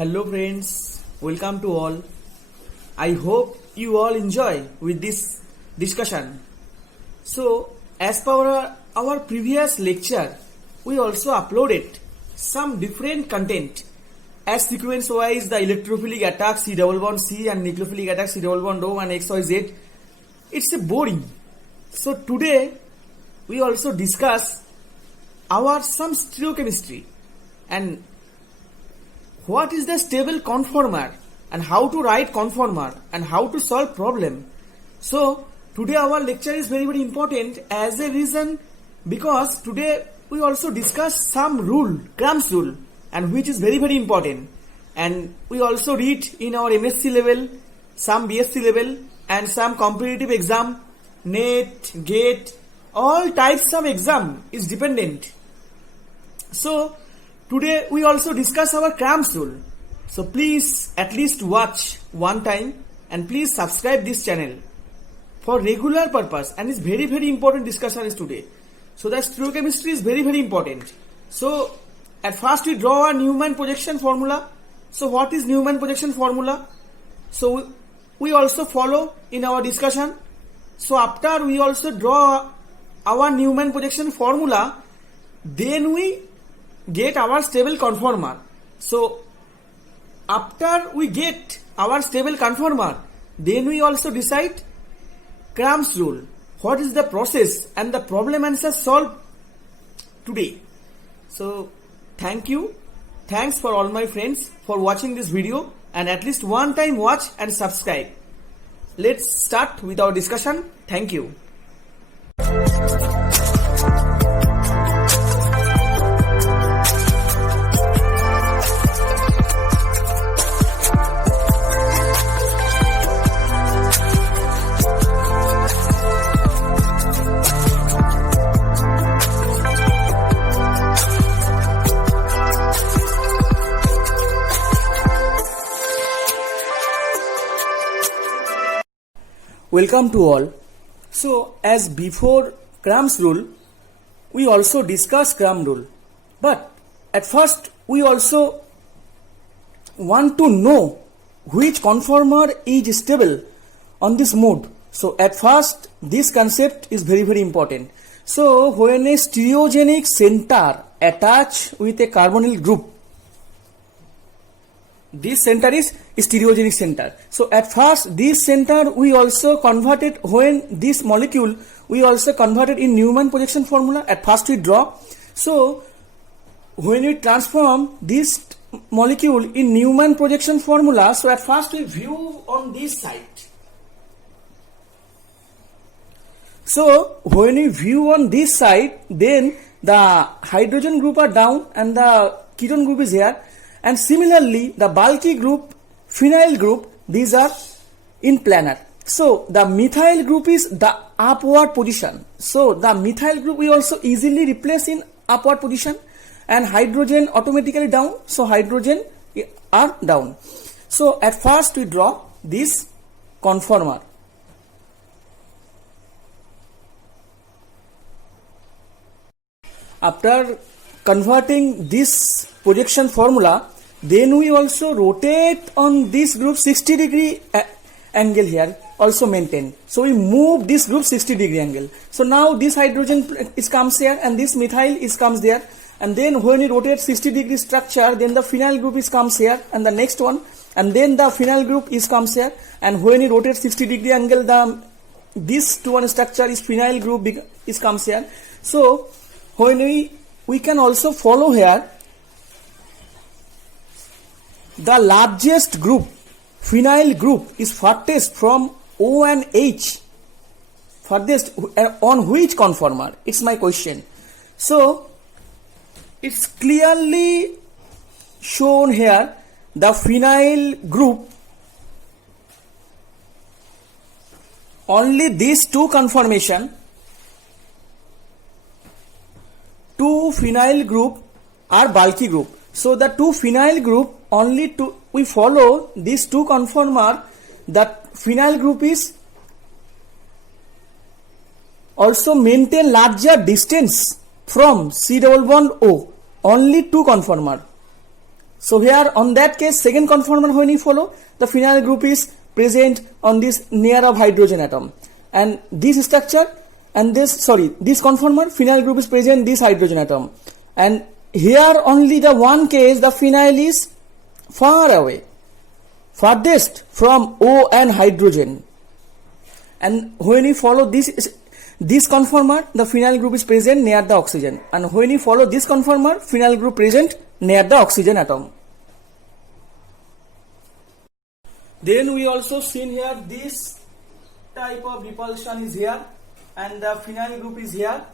Hello friends, welcome to all. I hope you all enjoy with this discussion. So, as per our previous lecture, we also uploaded some different content as sequence wise the electrophilic attack C double bond C and nucleophilic attack C double bond O and XYZ. It's a boring. So today we also discuss our some stereochemistry and what is the stable conformer and how to write conformer and how to solve problem. So today our lecture is very important as a reason because today we also discuss some rule, Crumb's rule, and which is very important, and we also read in our MSc level, some BSc level and some competitive exam, NET, GATE, all types of exam is dependent. So today we also discuss our Crumb's rule. So please at least watch one time and please subscribe this channel for regular purpose, and it's very important discussion is today. So the stereochemistry is very important. So at first we draw a Newman projection formula. So what is Newman projection formula? So we also follow in our discussion. So after we also draw our Newman projection formula, then we get our stable conformer. So after we get our stable conformer, then we also decide Crumb's rule. What is the process and the problem answer solved today. So thank you. Thanks for all my friends for watching this video, and at least one time watch and subscribe. Let's start with our discussion. Thank you. Welcome to all. So as before Crumb's rule, we also discuss Crumb's rule. But at first we also want to know which conformer is stable on this mode. So at first this concept is very important. So when a stereogenic center attach with a carbonyl group, this center is stereogenic center. So at first this center we also converted, when this molecule we also converted in Newman projection formula. At first we draw. So when we transform this molecule in Newman projection formula, so at first we view on this side. So when we view on this side, then the hydrogen group are down and the ketone group is here. And similarly, the bulky group, phenyl group, these are in planar. So the methyl group is the upward position. So the methyl group we also easily replace in upward position, and hydrogen automatically down. So hydrogen are down. So at first we draw this conformer. After converting this projection formula, then we also rotate on this group 60-degree angle here, also maintain. So we move this group 60-degree angle. So now this hydrogen is comes here and this methyl is comes there, and then when we rotate 60-degree structure, then the phenyl group is comes here and the next one, and then the phenyl group is comes here, and when we rotate 60-degree angle, the this one structure is phenyl group is comes here. So when we can also follow here the largest group, phenyl group, is farthest from O and H. Farthest on which conformer? It's my question. So it's clearly shown here the phenyl group. Only these two conformation, two phenyl group are bulky group. So the two phenyl group, only two, we follow these two conformer. That phenyl group is also maintain larger distance from C double bond O. Only two conformer. So here on that case, second conformer when you follow, the phenyl group is present on this near of hydrogen atom, and this structure and this conformer phenyl group is present this hydrogen atom, and here only the one case the phenyl is far away, farthest from O and hydrogen, and when you follow this conformer, the phenyl group is present near the oxygen, and when you follow this conformer, phenyl group present near the oxygen atom. Then we also seen here this type of repulsion is here, and the phenyl group is here,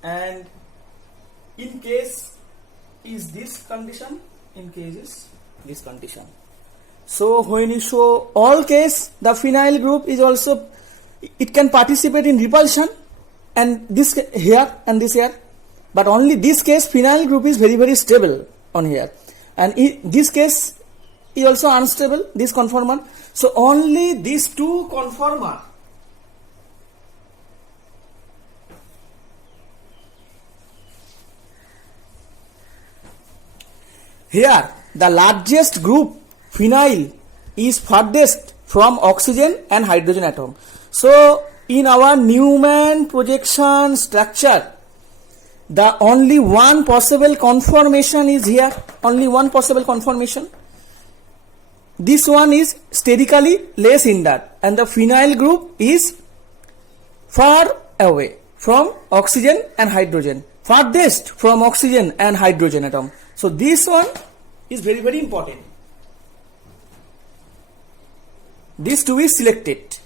and in case is this condition, in case is this condition. So when you show all case, the phenyl group is also, it can participate in repulsion, and this here and this here, but only this case phenyl group is very very stable on here, and in this case is also unstable, this conformer. So only these two conformer here, the largest group phenyl is farthest from oxygen and hydrogen atom. So in our Newman projection structure, the only one possible conformation is here, only one possible conformation. This one is sterically less hindered, and the phenyl group is far away from oxygen and hydrogen, farthest from oxygen and hydrogen atom. So this one is very very important. These two is selected.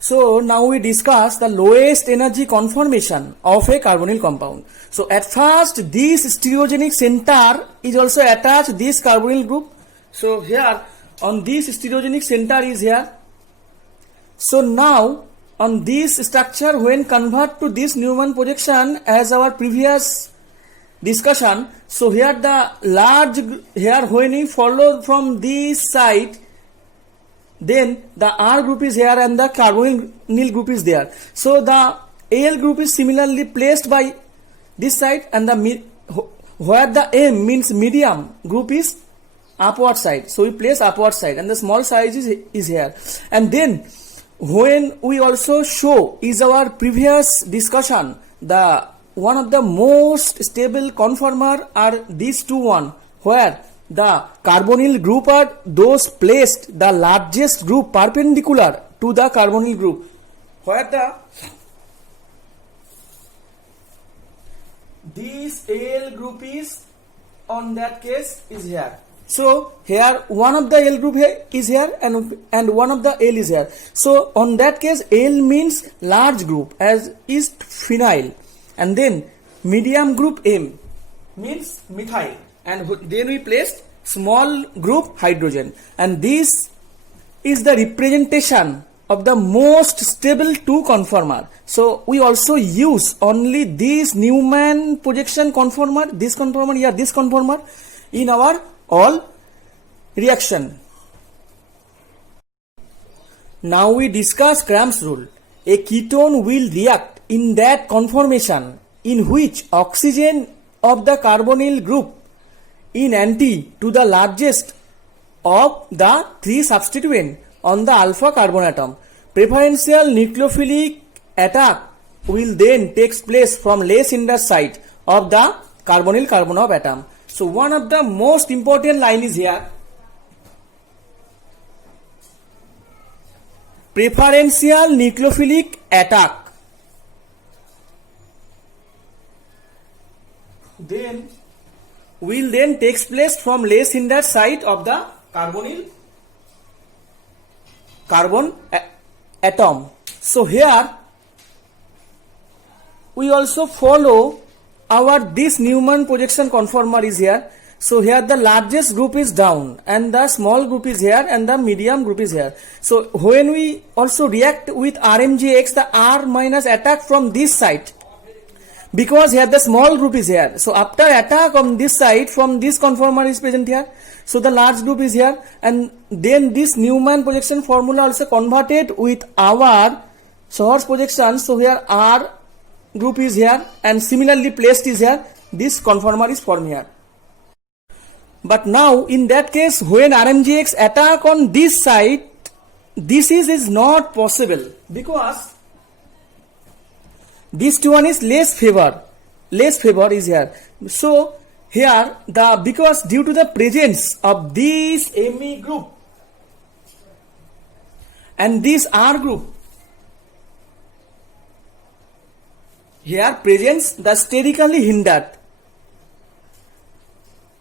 So now we discuss the lowest energy conformation of a carbonyl compound. So at first this stereogenic center is also attached this carbonyl group. So here on this stereogenic center is here. So now on this structure, when convert to this Newman projection as our previous discussion, so here the large, here when we follow from this side, then the R group is here and the carbonyl group is there. So the Al group is similarly placed by this side, and the where the M means medium group is upward side. So we place upward side, and the small size is here. And then when we also show is our previous discussion, the one of the most stable conformer are these two one, where the carbonyl group are those placed the largest group perpendicular to the carbonyl group, where the this Al group is on that case is here. So here one of the Al group here is here, and one of the Al is here. So on that case Al means large group as is phenyl, and then medium group M means methyl, and then we placed small group hydrogen, and this is the representation of the most stable two conformer. So we also use only this Newman projection conformer, this conformer, yeah, this conformer in our all reaction. Now we discuss Cramp's rule. A ketone will react in that conformation in which oxygen of the carbonyl group in anti to the largest of the three substituent on the alpha carbon atom. Preferential nucleophilic attack will then takes place from less hindered side of the carbonyl carbon of atom. So one of the most important line is here. Preferential nucleophilic attack. Then will then takes place from less hindered side of the carbonyl carbon atom. So here we also follow our this Newman projection conformer is here. So here the largest group is down, and the small group is here, and the medium group is here. So when we also react with RMGX, the R minus attack from this side, because here the small group is here. So after attack on this side from this conformer is present here. So the large group is here, and then this Newman projection formula also converted with our source projection. So here R group is here, and similarly placed is here. This conformer is formed here. But now in that case, when RMGX attack on this side, this is not possible because this one is less favor is here. So here because due to the presence of this Me group and this R group, here presence the sterically hindered.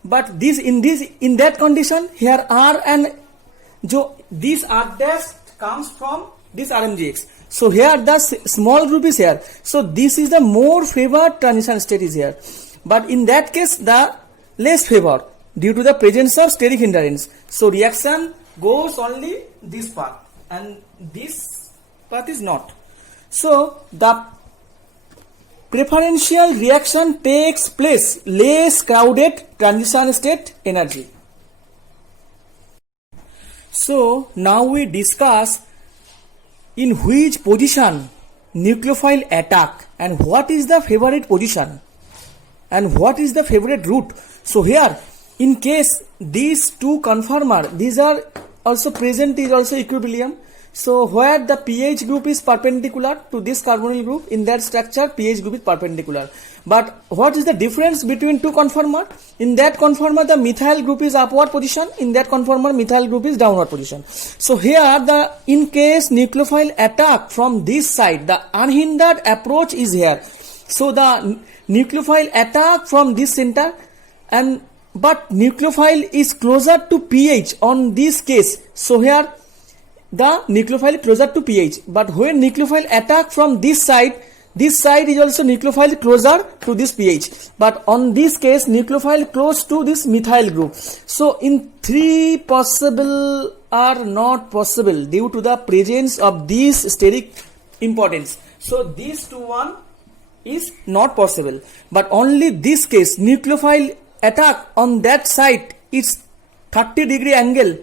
But in that condition, here R and this R dash comes from this RMGX. So here the small group is here. So this is the more favored transition state is here. But in that case, the less favor due to the presence of steric hindrance. So reaction goes only this path and this path is not. So the preferential reaction takes place less crowded transition state energy. So now we discuss in which position nucleophile attack and what is the favorite position and what is the favorite route. So here in case these two conformer, these are also present is also equilibrium. So where the pH group is perpendicular to this carbonyl group, in that structure pH group is perpendicular. But what is the difference between two conformer? In that conformer the methyl group is upward position, in that conformer methyl group is downward position. So here in case nucleophile attack from this side, the unhindered approach is here. So the nucleophile attack from this center but nucleophile is closer to pH on this case. So here the nucleophile closer to pH, but when nucleophile attack from this side is also nucleophile closer to this pH, but on this case nucleophile close to this methyl group. So in three possible are not possible due to the presence of this steric importance. So this two one is not possible, but only this case nucleophile attack on that side is 30-degree angle.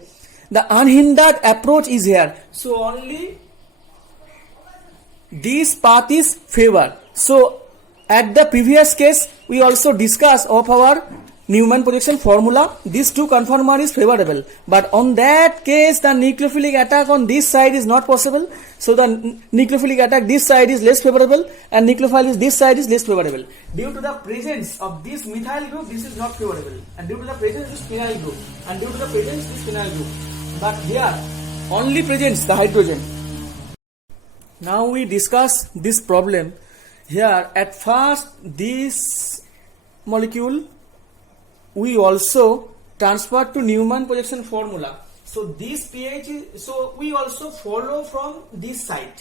The unhindered approach is here. So only this path is favored. So at the previous case we also discussed of our Newman projection formula. These two conformer is favorable. But on that case the nucleophilic attack on this side is not possible. So the nucleophilic attack this side is less favorable and nucleophile is this side is less favorable. Due to the presence of this methyl group this is not favorable. And due to the presence of this phenyl group. And due to the presence of this phenyl group. But here only presents the hydrogen. Now we discuss this problem. Here at first this molecule we also transfer to Newman projection formula. So this pH is, so we also follow from this side.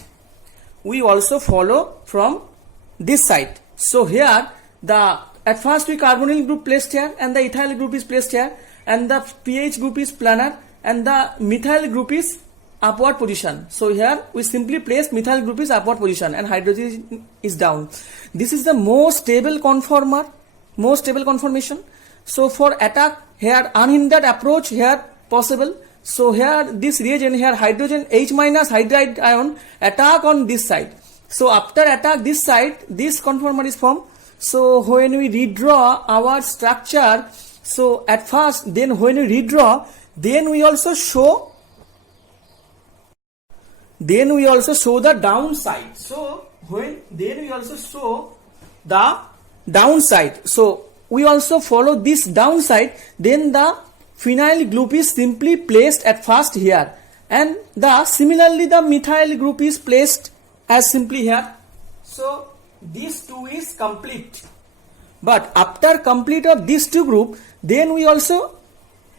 So here at first we carbonyl group placed here and the ethyl group is placed here and the pH group is planar and the methyl group is upward position. So here we simply place methyl group is upward position and hydrogen is down. This is the most stable conformation. So for attack here unhindered approach here possible. So here this reagent here hydrogen H- hydride ion attack on this side. So after attack this side this conformer is formed. So when we redraw our structure, so at first then when we redraw then we also show the downside. So then we also show the downside. So we also follow this downside. Then the phenyl group is simply placed at first here, and similarly the methyl group is placed as simply here. So this two is complete. But after complete of these two group, then we also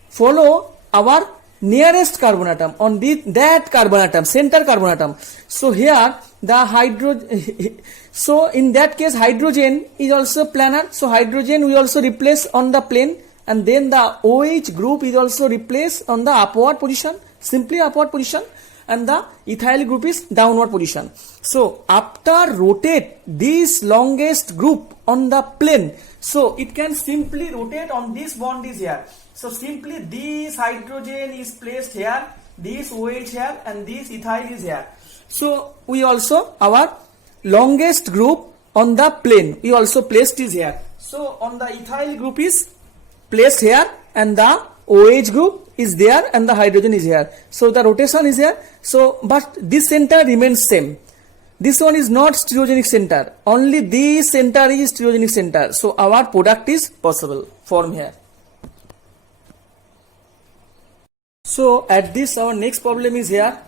follow our nearest carbon atom on that carbon atom, center carbon atom. So here so in that case hydrogen is also planar. So hydrogen we also replace on the plane, and then the OH group is also replaced on the upward position, simply upward position, and the ethyl group is downward position. So after rotate this longest group on the plane, so it can simply rotate on this bond is here. So simply this hydrogen is placed here, this OH here, and this ethyl is here. So we also our longest group on the plane we also placed is here. So on the ethyl group is placed here and the OH group is there and the hydrogen is here. So the rotation is here. So but this center remains same. This one is not stereogenic center. Only this center is stereogenic center. So our product is possible from here. So at this our next problem is here.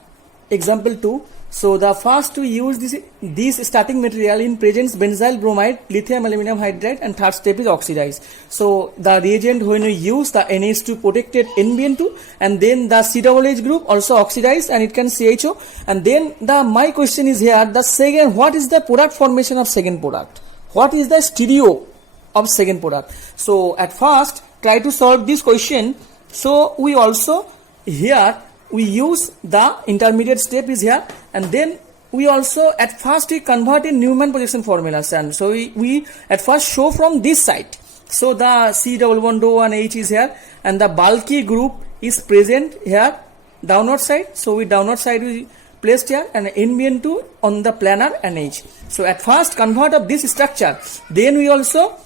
Example 2. So the first to use this starting material in presents benzyl bromide, lithium aluminum hydride, and third step is oxidize. So the reagent when we use the NH2 protected NBN2, and then the COOH group also oxidize and it can CHO. And then my question is here, the second, what is the product formation of second product? What is the stereo of second product? So at first try to solve this question. So we also here we use the intermediate step is here, and then we also at first we convert in Newman projection formulas, and so we at first show from this side. So the C double bond O and H is here, and the bulky group is present here downward side. So we downward side we placed here, and NBN2 on the planar NH. So at first convert of this structure, then we also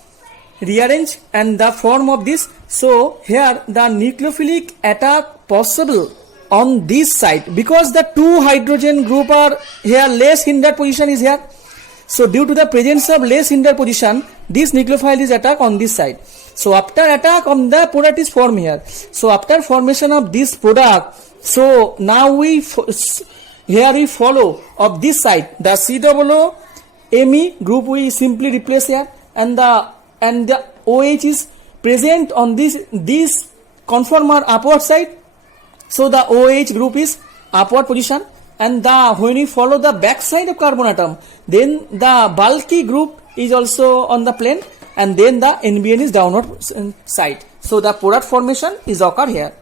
rearrange and the form of this. So here the nucleophilic attack possible on this side, because the two hydrogen group are here, less hindered position is here. So due to the presence of less hindered position, this nucleophile is attack on this side. So after attack on the product is formed here. So after formation of this product, so now here we follow of this side the COO ME group we simply replace here, and the OH is present on this conformer upward side. So the OH group is upward position, and when we follow the back side of carbon atom, then the bulky group is also on the plane, and then the NBN is downward side. So the product formation is occur here.